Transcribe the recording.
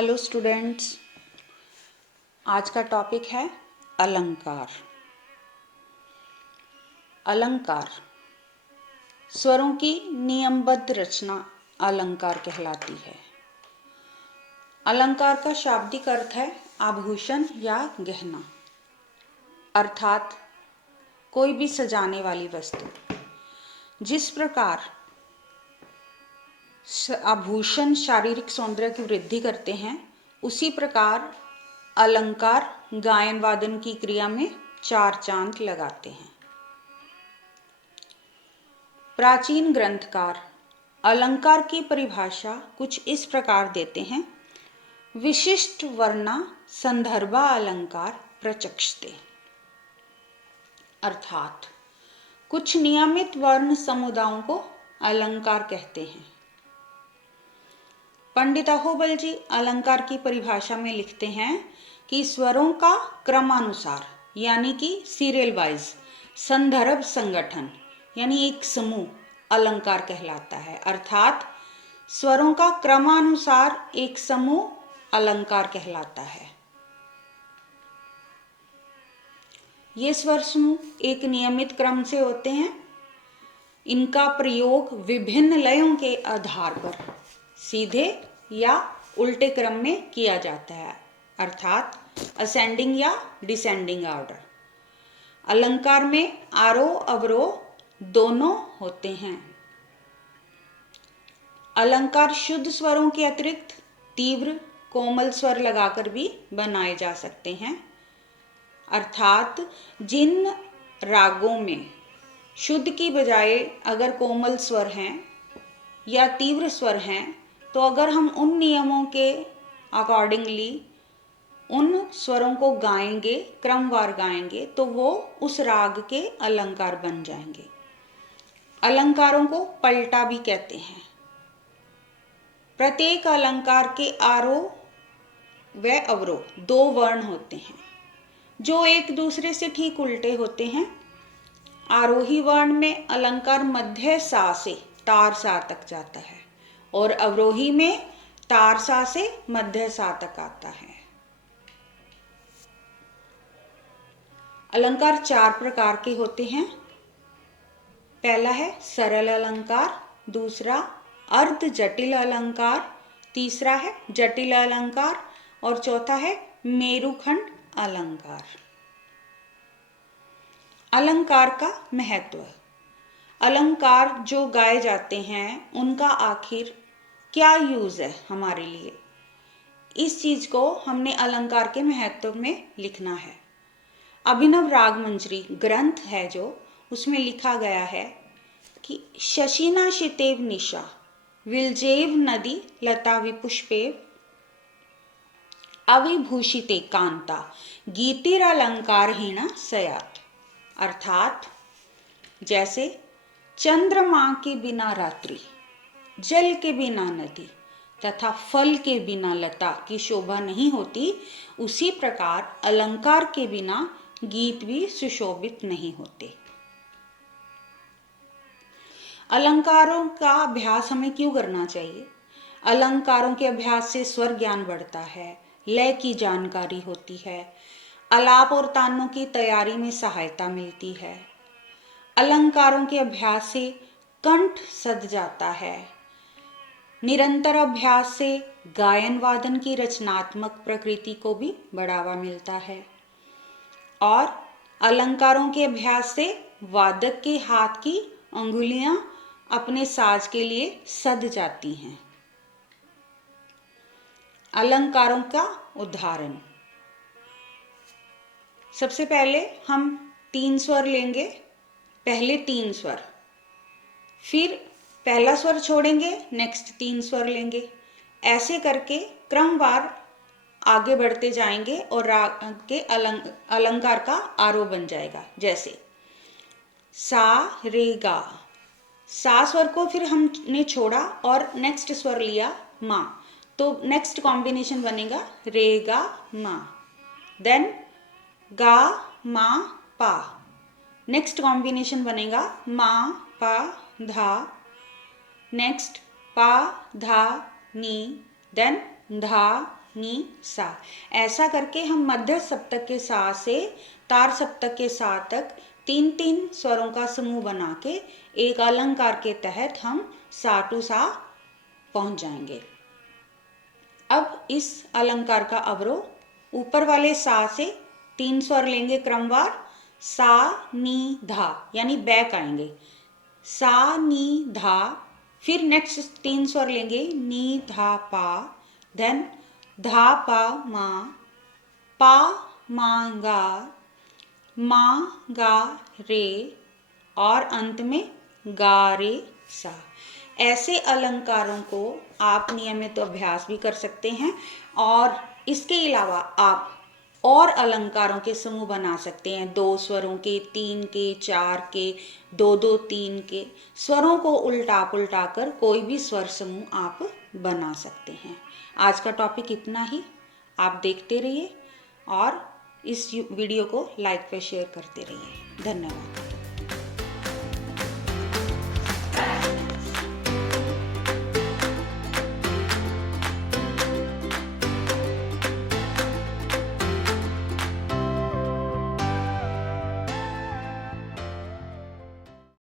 Hello students, आज का topic है अलंकार। अलंकार स्वरों की नियमबद्ध रचना अलंकार कहलाती है। अलंकार का शाब्दिक अर्थ है आभूषण या गहना, अर्थात कोई भी सजाने वाली वस्तु। जिस प्रकार आभूषण शारीरिक सौंदर्य की वृद्धि करते हैं, उसी प्रकार अलंकार गायन वादन की क्रिया में चार चांद लगाते हैं। प्राचीन ग्रंथकार अलंकार की परिभाषा कुछ इस प्रकार देते हैं: विशिष्ट वर्णा संदर्भा अलंकार प्रचक्षते, अर्थात कुछ नियमित वर्ण समुदायों को अलंकार कहते हैं। पंडित अहोबल जी अलंकार की परिभाषा में लिखते हैं कि स्वरों का क्रमानुसार यानी कि सीरियल वाइज संदर्भ संगठन यानी एक समूह अलंकार कहलाता है, अर्थात स्वरों का क्रमानुसार एक समूह अलंकार कहलाता है। ये स्वर समूह एक नियमित क्रम से होते हैं। इनका प्रयोग विभिन्न लयों के आधार पर सीधे या उल्टे क्रम में किया जाता है, अर्थात असेंडिंग या डिसेंडिंग ऑर्डर। अलंकार में आरोह अवरोह दोनों होते हैं। अलंकार शुद्ध स्वरों के अतिरिक्त तीव्र कोमल स्वर लगाकर भी बनाए जा सकते हैं, अर्थात जिन रागों में शुद्ध की बजाय अगर कोमल स्वर हैं या तीव्र स्वर हैं, तो अगर हम उन नियमों के अकॉर्डिंगली उन स्वरों को गाएंगे, क्रमवार गाएंगे, तो वो उस राग के अलंकार बन जाएंगे। अलंकारों को पलटा भी कहते हैं। प्रत्येक अलंकार के आरोह व अवरोह दो वर्ण होते हैं जो एक दूसरे से ठीक उल्टे होते हैं। आरोही वर्ण में अलंकार मध्य सा से तार सा तक जाता है और अवरोही में तार सा से मध्य सा तक आता है। अलंकार चार प्रकार के होते हैं। पहला है सरल अलंकार, दूसरा अर्ध जटिल अलंकार, तीसरा है जटिल अलंकार और चौथा है मेरुखंड अलंकार। अलंकार का महत्व। अलंकार जो गाए जाते हैं उनका आखिर क्या यूज है हमारे लिए, इस चीज को हमने अलंकार के महत्व में लिखना है। अभिनव राग मंजरी ग्रंथ है जो, उसमें लिखा गया है कि शशिना शितेव निशा विलजेव नदी लता विपुष्पेव अविभूषिते कांता गीतिर अलंकारहीना सयात, अर्थात जैसे चंद्रमा के बिना रात्रि, जल के बिना नदी तथा फल के बिना लता की शोभा नहीं होती, उसी प्रकार अलंकार के बिना गीत भी सुशोभित नहीं होते। अलंकारों का अभ्यास हमें क्यों करना चाहिए? अलंकारों के अभ्यास से स्वर ज्ञान बढ़ता है, लय की जानकारी होती है, आलाप और तानों की तैयारी में सहायता मिलती है। अलंकारों के अभ्यास से कंठ सध जाता है। निरंतर अभ्यास से गायन वादन की रचनात्मक प्रकृति को भी बढ़ावा मिलता है और अलंकारों के अभ्यास से वादक के हाथ की अंगुलियां अपने साज के लिए सध जाती हैं। अलंकारों का उदाहरण। सबसे पहले हम तीन स्वर लेंगे, पहले तीन स्वर, फिर पहला स्वर छोड़ेंगे, नेक्स्ट तीन स्वर लेंगे। ऐसे करके क्रमवार आगे बढ़ते जाएंगे और राग के अलंकार का आरोह बन जाएगा। जैसे सा रे गा, सा स्वर को फिर हमने छोड़ा और नेक्स्ट स्वर लिया मा, तो नेक्स्ट कॉम्बिनेशन बनेगा रे गा मा। देन गा मा पा, नेक्स्ट कॉम्बिनेशन बनेगा मा पा धा, नेक्स्ट पा धा नी, देन धा नी सा। ऐसा करके हम मध्य सप्तक के सा से तार सप्तक के सा तक तीन तीन स्वरों का समूह बना के एक अलंकार के तहत हम सा टू सा पहुंच जाएंगे। अब इस अलंकार का अवरोह ऊपर वाले सा से तीन स्वर लेंगे क्रमवार, सा नी धा यानी बैक आएंगे, सा नी धा, फिर नेक्स्ट तीन स्वर लेंगे नी धा पा, देन धा पा पा मा गा रे और अंत में गा रे सा। ऐसे अलंकारों को आप नियमित अभ्यास भी कर सकते हैं और इसके अलावा आप और अलंकारों के समूह बना सकते हैं, दो स्वरों के, तीन के, चार के, दो दो तीन के। स्वरों को उल्टा पुल्टा कर कोई भी स्वर समूह आप बना सकते हैं। आज का टॉपिक इतना ही। आप देखते रहिए और इस वीडियो को लाइक पे शेयर करते रहिए। धन्यवाद।